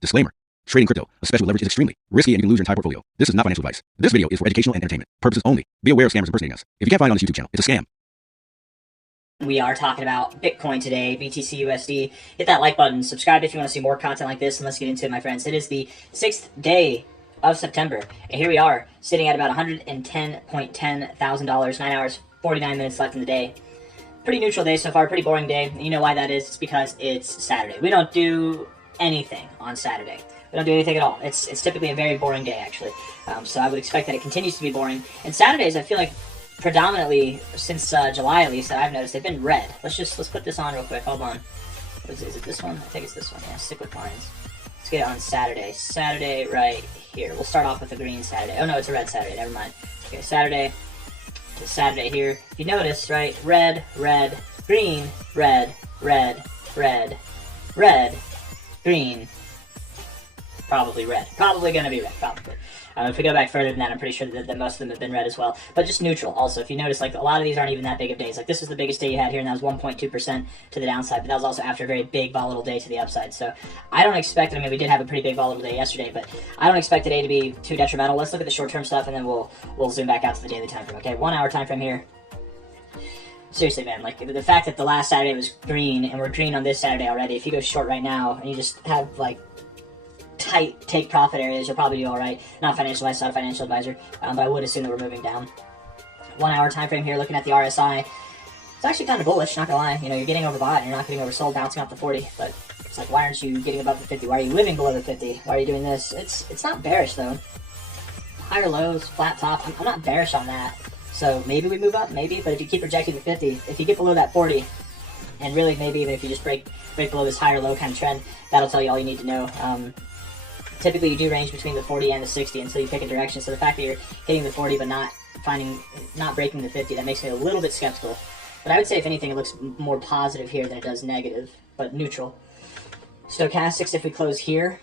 Disclaimer. Trading crypto, especially leverage, is extremely risky and you can lose your entire portfolio. This is not financial advice. This video is for educational and entertainment purposes only. Be aware of scammers impersonating us. If you can't find it on this YouTube channel, it's a scam. We are talking about Bitcoin today, BTC USD. Hit that like button, subscribe if you want to see more content like this, and let's get into it, my friends. It is the 6th day of September, and here we are, sitting at about $110.10 thousand, 9 hours, 49 minutes left in the day. Pretty neutral day so far, pretty boring day. And you know why that is? It's because it's Saturday. We don't do anything on Saturday. We don't do anything at all. It's typically a very boring day, actually. So I would expect that it continues to be boring. And Saturdays, I feel like, predominantly, since July at least, that I've noticed, they've been red. Let's put this on real quick. Hold on. Is it this one? I think it's this one. Yeah, stick with lines. Let's get it on Saturday. Saturday right here. We'll start off with a green Saturday. Oh, no, it's a red Saturday. Never mind. Okay, Saturday to Saturday here. If you notice, right, red, red, green, red, red, red, red, green, probably red. Probably going to be red, probably. If we go back further than that, I'm pretty sure that most of them have been red as well. But just neutral also. If you notice, like, a lot of these aren't even that big of days. Like, this was the biggest day you had here, and that was 1.2% to the downside. But that was also after a very big volatile day to the upside. So I don't expect, I mean, we did have a pretty big volatile day yesterday, but I don't expect today to be too detrimental. Let's look at the short-term stuff, and then we'll zoom back out to the daily time frame. Okay, 1 hour time frame here. Seriously, man, like, the fact that the last Saturday was green, and we're green on this Saturday already, if you go short right now, and you just have, like, tight take profit areas, you'll probably do all right. Not financial advice, not a financial advisor, but I would assume that we're moving down. 1 hour time frame here, looking at the RSI. It's actually kind of bullish, not gonna lie. You know, you're getting overbought and you're not getting oversold, bouncing off the 40. But it's like, why aren't you getting above the 50? Why are you living below the 50? Why are you doing this? It's not bearish though. Higher lows, flat top. I'm not bearish on that. So maybe we move up, maybe. But if you keep rejecting the 50, if you get below that 40, and really maybe even if you just break below this higher low kind of trend, that'll tell you all you need to know. Typically, you do range between the 40 and the 60 until you pick a direction. So the fact that you're hitting the 40 but not breaking the 50, that makes me a little bit skeptical. But I would say, if anything, it looks more positive here than it does negative, but neutral. Stochastics, if we close here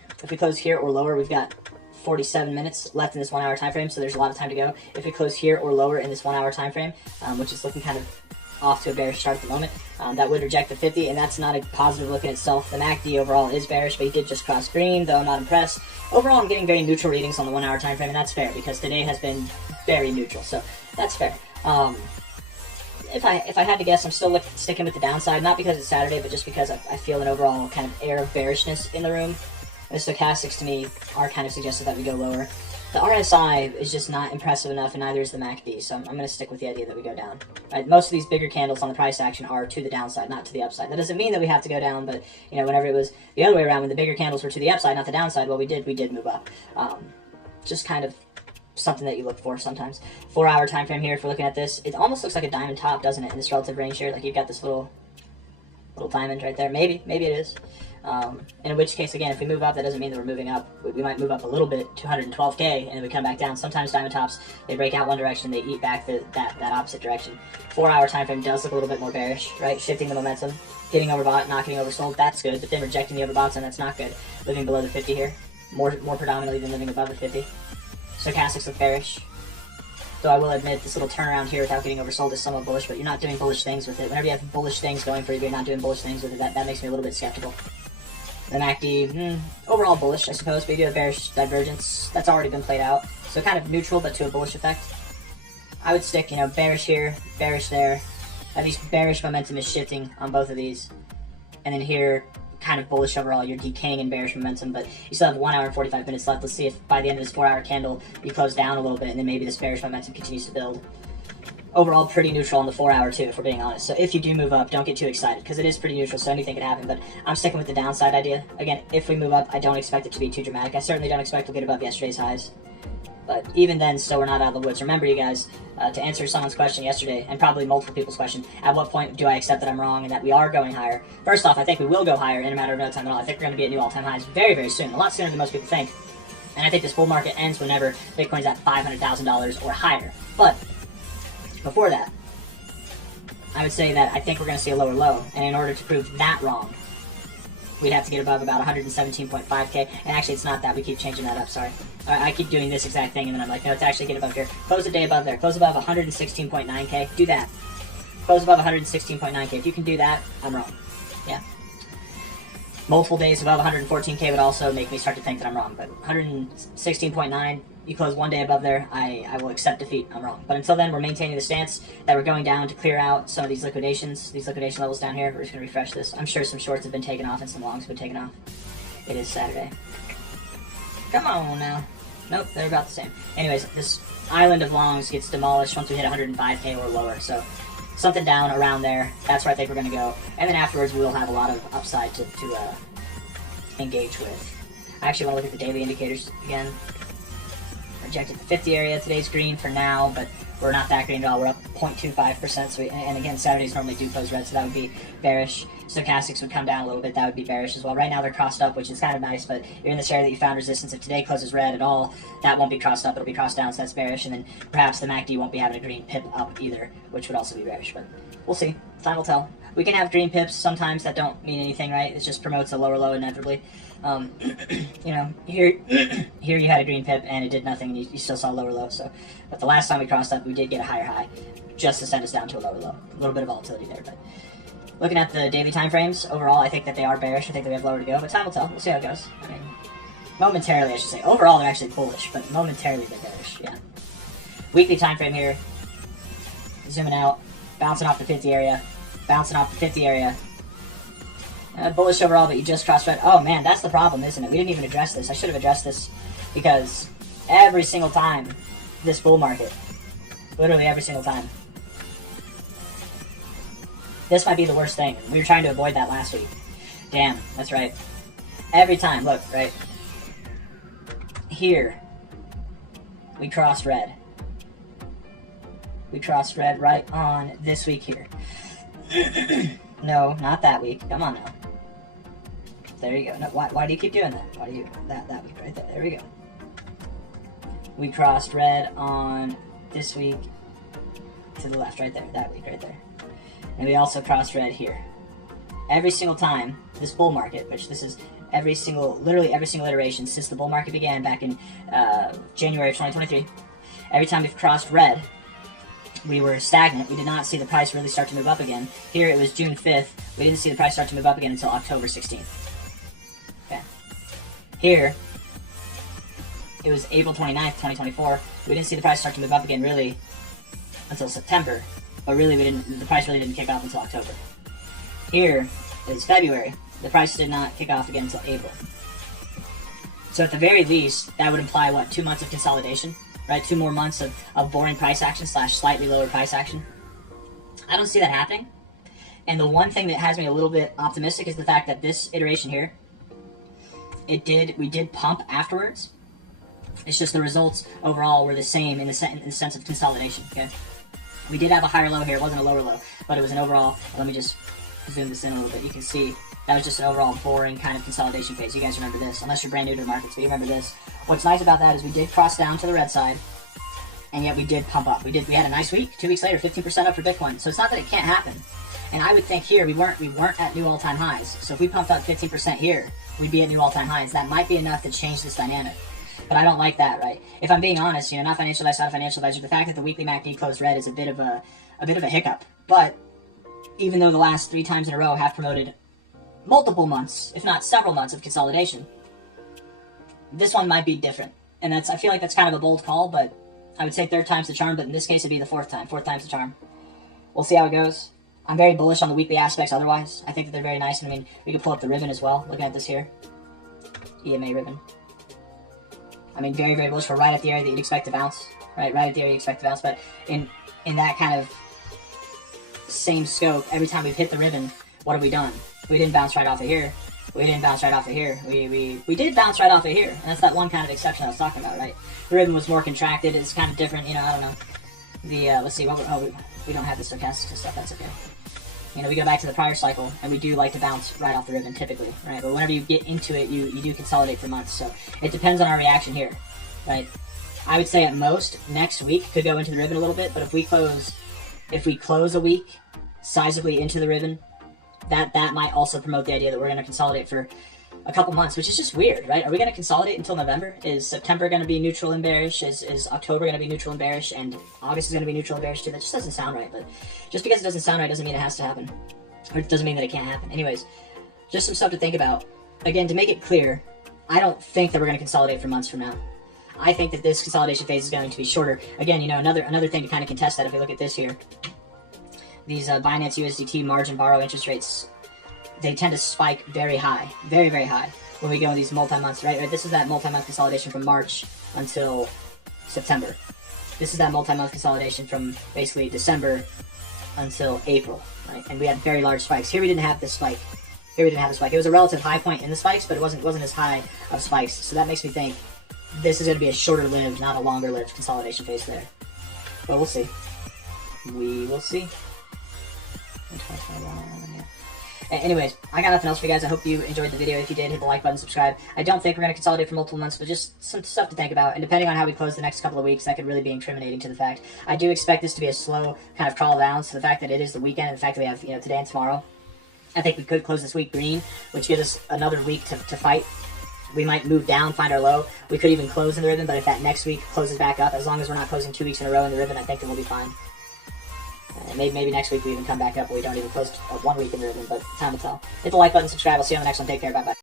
or lower, we've got 47 minutes left in this 1 hour time frame, so there's a lot of time to go. If we close here or lower in this 1 hour time frame, which is looking kind of off to a bearish start at the moment, that would reject the 50, and that's not a positive look in itself. The MACD overall is bearish, but he did just cross green, though I'm not impressed. Overall, I'm getting very neutral readings on the 1 hour time frame, and that's fair because today has been very neutral, so that's fair. If I had to guess, I'm still sticking with the downside, not because it's Saturday, but just because I feel an overall kind of air of bearishness in the room. The stochastics to me are kind of suggestive that we go lower. The RSI is just not impressive enough, and neither is the MACD, so I'm going to stick with the idea that we go down. Right? Most of these bigger candles on the price action are to the downside, not to the upside. That doesn't mean that we have to go down, but you know, whenever it was the other way around, when the bigger candles were to the upside, not the downside, well, we did move up. Just kind of something that you look for sometimes. 4 hour time frame here, if we're looking at this, it almost looks like a diamond top, doesn't it, in this relative range here? Like you've got this little diamond right there. Maybe it is. In which case, again, if we move up, that doesn't mean that we're moving up. We might move up a little bit, 212K, and then we come back down. Sometimes diamond tops, they break out one direction, they eat back that opposite direction. 4 hour time frame does look a little bit more bearish, right? Shifting the momentum, getting overbought, not getting oversold, that's good, but then rejecting the overboughts, and that's not good. Living below the 50 here, more predominantly than living above the 50. Stochastics look bearish. Though I will admit, this little turnaround here without getting oversold is somewhat bullish, but you're not doing bullish things with it. Whenever you have bullish things going for you, you're not doing bullish things with it. That makes me a little bit skeptical. The MACD, overall bullish, I suppose, but you do have bearish divergence. That's already been played out. So kind of neutral, but to a bullish effect. I would stick, you know, bearish here, bearish there. At least bearish momentum is shifting on both of these. And then here, kind of bullish overall. You're decaying in bearish momentum, but you still have 1 hour and 45 minutes left. Let's see if by the end of this 4 hour candle, you close down a little bit, and then maybe this bearish momentum continues to build. Overall, pretty neutral on the 4 hour too, if we're being honest. So if you do move up, don't get too excited, because it is pretty neutral, so anything can happen. But I'm sticking with the downside idea. Again, if we move up, I don't expect it to be too dramatic. I certainly don't expect to get above yesterday's highs. But even then, still, we're not out of the woods. Remember, you guys, to answer someone's question yesterday, and probably multiple people's question, at what point do I accept that I'm wrong and that we are going higher? First off, I think we will go higher in a matter of no time at all. I think we're going to be at new all-time highs very, very soon. A lot sooner than most people think. And I think this bull market ends whenever Bitcoin's at $500,000 or higher. But before that, I would say that I think we're going to see a lower low, and in order to prove that wrong, we'd have to get above about 117.5K, and actually it's not that, we keep changing that up, sorry. I keep doing this exact thing, and then I'm like, no, it's actually get above here. Close the day above there, close above 116.9K, do that. Close above 116.9K, if you can do that, I'm wrong, yeah. multiple days above 114K would also make me start to think that I'm wrong. But 116.9, you close one day above there, I will accept defeat. I'm wrong. But until then, we're maintaining the stance that we're going down to clear out some of these liquidations, these liquidation levels down here. We're just going to refresh this. I'm sure some shorts have been taken off and some longs have been taken off. It is Saturday. Come on now. Nope, they're about the same. Anyways, this island of longs gets demolished once we hit 105K or lower. So something down around there. That's where I think we're going to go. And then afterwards, we'll have a lot of upside to engage with. I actually want to look at the daily indicators again. Rejected the 50 area. Today's green for now, but we're not that green at all. We're up 0.25%. So and again, Saturdays normally do close red, so that would be bearish. Stochastics would come down a little bit. That would be bearish as well. Right now they're crossed up, which is kind of nice, but you're in this area that you found resistance. If today closes red at all, that won't be crossed up. It'll be crossed down, so that's bearish. And then perhaps the MACD won't be having a green pip up either, which would also be bearish. But we'll see. Time will tell. We can have green pips sometimes that don't mean anything, right? It just promotes a lower low inevitably. You know, here you had a green pip and it did nothing, and you still saw a lower low. So, but the last time we crossed up, we did get a higher high, just to send us down to a lower low. A little bit of volatility there, but looking at the daily time frames, overall, I think that they are bearish. I think that we have lower to go, but time will tell. We'll see how it goes. I mean, momentarily, I should say. Overall, they're actually bullish, but momentarily they're bearish. Yeah. Weekly time frame here. Zooming out, bouncing off the 50 area, bouncing off the 50 area. Bullish overall, but you just crossed red. Oh man, that's the problem, isn't it? We didn't even address this. I should have addressed this, because every single time this bull market, literally every single time, this might be the worst thing. We were trying to avoid that last week. Damn, that's right. Every time, look, right here, we crossed red. We crossed red right on this week here. No, not that week. Come on now. There you go. No, why do you keep doing that? Why do you that week right there? There we go. We crossed red on this week to the left, right there. That week, right there. And we also crossed red here. Every single time this bull market, which this is literally every single iteration since the bull market began back in January of 2023. Every time we've crossed red, we were stagnant. We did not see the price really start to move up again. Here it was June 5th. We didn't see the price start to move up again until October 16th. Okay. Here, it was April 29th, 2024. We didn't see the price start to move up again really until September. But really, the price really didn't kick off until October. Here is February. The price did not kick off again until April. So at the very least, that would imply, what, 2 months of consolidation? Right, 2 more months of boring price action / slightly lower price action. I don't see that happening. And the one thing that has me a little bit optimistic is the fact that this iteration here, we did pump afterwards. It's just the results overall were the same in the sense of consolidation. Okay, we did have a higher low here. It wasn't a lower low, but it was an overall. Let me just zoom this in a little bit. You can see that was just an overall boring kind of consolidation phase. You guys remember this, unless you're brand new to the markets, but you remember this. What's nice about that is we did cross down to the red side, and yet we did pump up. We had a nice week. 2 weeks later, 15% up for Bitcoin. So it's not that it can't happen. And I would think here we weren't at new all-time highs. So if we pumped up 15% here, we'd be at new all-time highs. That might be enough to change this dynamic. But I don't like that, right? If I'm being honest, not financial advice, not a financial advisor, the fact that the weekly MACD closed red is a bit of a hiccup. But even though the last 3 times in a row have promoted multiple months, if not several months of consolidation, this one might be different. And I feel like that's kind of a bold call, but I would say 3rd time's the charm, but in this case it'd be the 4th time. 4th time's the charm. We'll see how it goes. I'm very bullish on the weekly aspects otherwise. I think that they're very nice. I mean, we could pull up the ribbon as well. Looking at this here. EMA ribbon. I mean, very, very bullish. We're right at the area that you'd expect to bounce. Right at the area you expect to bounce. But in that kind of same scope, every time we've hit the ribbon, what have we done? We didn't bounce right off of here. We didn't bounce right off of here. We did bounce right off of here. And that's that one kind of exception I was talking about, right? The ribbon was more contracted. It's kind of different, I don't know. Let's see. We don't have the stochastic stuff. That's okay. We go back to the prior cycle, and we do like to bounce right off the ribbon typically, right? But whenever you get into it, you do consolidate for months. So it depends on our reaction here, right? I would say at most next week could go into the ribbon a little bit, but if we close a week sizably into the ribbon, that might also promote the idea that we're going to consolidate for a couple months, which is just weird, right? Are we going to consolidate until November? Is September going to be neutral and bearish? Is October going to be neutral and bearish? And August is going to be neutral and bearish too? That just doesn't sound right. But just because it doesn't sound right doesn't mean it has to happen. Or it doesn't mean that it can't happen. Anyways, just some stuff to think about. again, to make it clear, I don't think that we're going to consolidate for months from now. I think that this consolidation phase is going to be shorter. Again, you know, another thing to kind of contest that, if we look at this here, these Binance USDT margin borrow interest rates, they tend to spike very high, very, very high when we go in these multi-months, right? This is that multi-month consolidation from March until September. This is that multi-month consolidation from basically December until April, right? And we had very large spikes. Here we didn't have this spike. Here we didn't have the spike. It was a relative high point in the spikes, but it wasn't as high of spikes. So that makes me think this is going to be a shorter-lived, not a longer-lived consolidation phase there. But we'll see. We will see. Anyways, I got nothing else for you guys. I hope you enjoyed the video. If you did, hit the like button, subscribe. I don't think we're going to consolidate for multiple months, but just some stuff to think about. And depending on how we close the next couple of weeks, that could really be incriminating to the fact. I do expect this to be a slow kind of crawl down. So the fact that it is the weekend, and the fact that we have, you know, today and tomorrow, I think we could close this week green, which gives us another week to fight. We might move down, find our low. We could even close in the ribbon, but if that next week closes back up, as long as we're not closing 2 weeks in a row in the ribbon, I think that we'll be fine. Maybe next week we even come back up, but we don't even close 1 week in the ribbon, but time will tell. Hit the like button, subscribe. I'll see you on the next one. Take care. Bye-bye.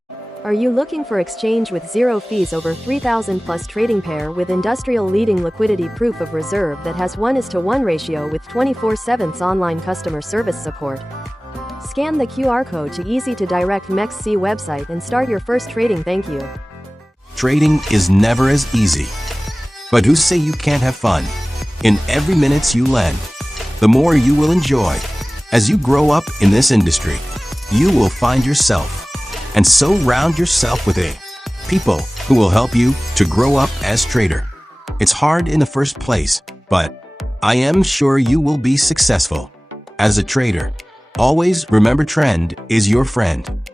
Are you looking for exchange with zero fees over 3,000 plus trading pair with industrial leading liquidity proof of reserve that has 1:1 ratio with 24/7 online customer service support? Scan the QR code to easy to direct MEXC website and start your first trading. Thank you. Trading is never as easy. But who say you can't have fun? In every minute you lend, the more you will enjoy. As you grow up in this industry, you will find yourself, and so round yourself with people who will help you to grow up as trader. It's hard in the first place, but I am sure you will be successful. As a trader, always remember trend is your friend.